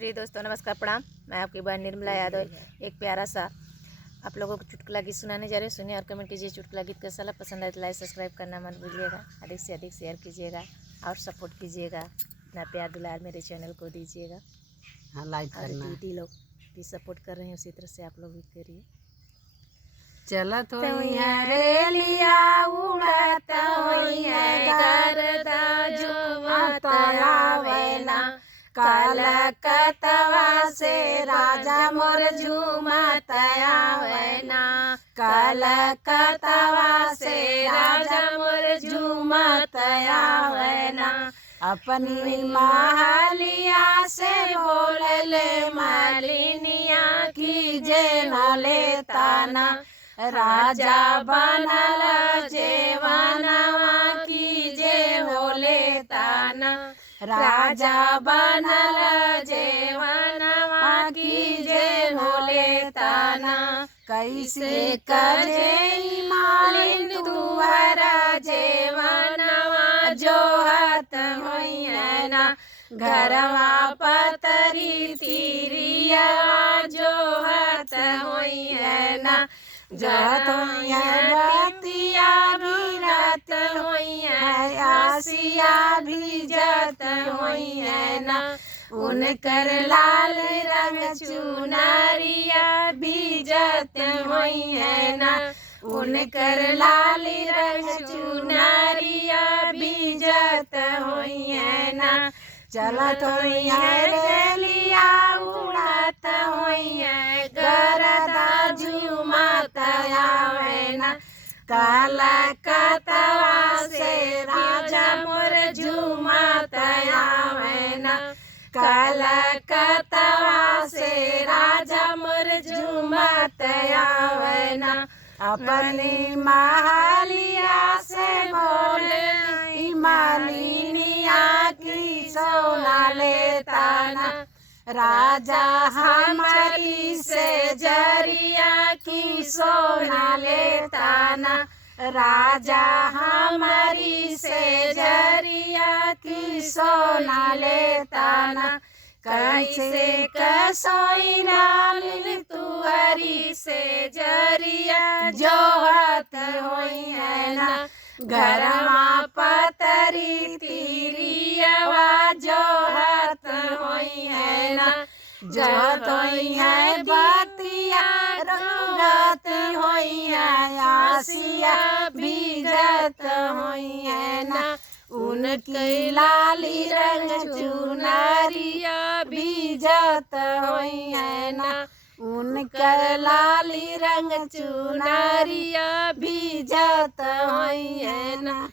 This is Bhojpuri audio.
प्रिय दोस्तों, नमस्कार, प्रणाम। मैं आपकी बहन निर्मला यादव एक प्यारा सा आप लोगों को चुटकुला गीत सुनाने जा रहे हैं। सुनिए और कमेंट कीजिए। चुटकुला गीत कैसा लगा, पसंद आए तो लाइक सब्सक्राइब करना मत भूलिएगा। अधिक से अधिक शेयर कीजिएगा और सपोर्ट कीजिएगा। अपना प्यार दुलार मेरे चैनल को दीजिएगा। हाँ, लाइक और करना। दीदी लोग भी सपोर्ट कर रहे हैं, उसी तरह से आप लोग भी करिए। चलत होई है रेलिया उड़त होई है गरदा जुमत आवेला, कलकतवा से राजा मोर झूमत आवेला, कलकतवा से राजा मोर झूमत आवेला। अपनी मालिया से बोलले मालिनिया की जे न लेताना, राजा बनल जेवनवा की जे होले ताना, राजा बनल जेवनवा की जे होले ताना। कैसे करे मालिन तुहरा जेवनवा जोहत होई है ना, घरवा पतरी तिरिया जोहत होई है ना। जत होई है बतिया गिरत होई है, आसिया भी जत होई है ना। उनकर लाल रंग चुनरिया भी जत होई है ना, उनकर लाल रंग चुनरिया भी जत होई है ना। चलत होई है रेलिया उड़त होई है गरदा झूमत आवे ना, कलकतवा से राजा मोर झूमत आवे ना, कलकतवा से राजा मोर झूमत आवे ना। अपनी मालिया से बोले मालिनिया की सोना लेताना, राजा हमारी से जरिया की सोना लेताना, राजा हमारी से जरिया की सोना लेताना। कैसे कसोई नालिन तुहरी से जरिया जोहत होई है ना, घरवा पतरी तिरियावा जोहत होई है ना। जोहत होई है बतिया रंगत होई है, आसिया बीजत होई है ना। उनकी लाली रंग चुनरिया बीजत होई है ना, उनकर लाली रंग चुनरिया बीजत होई है ना।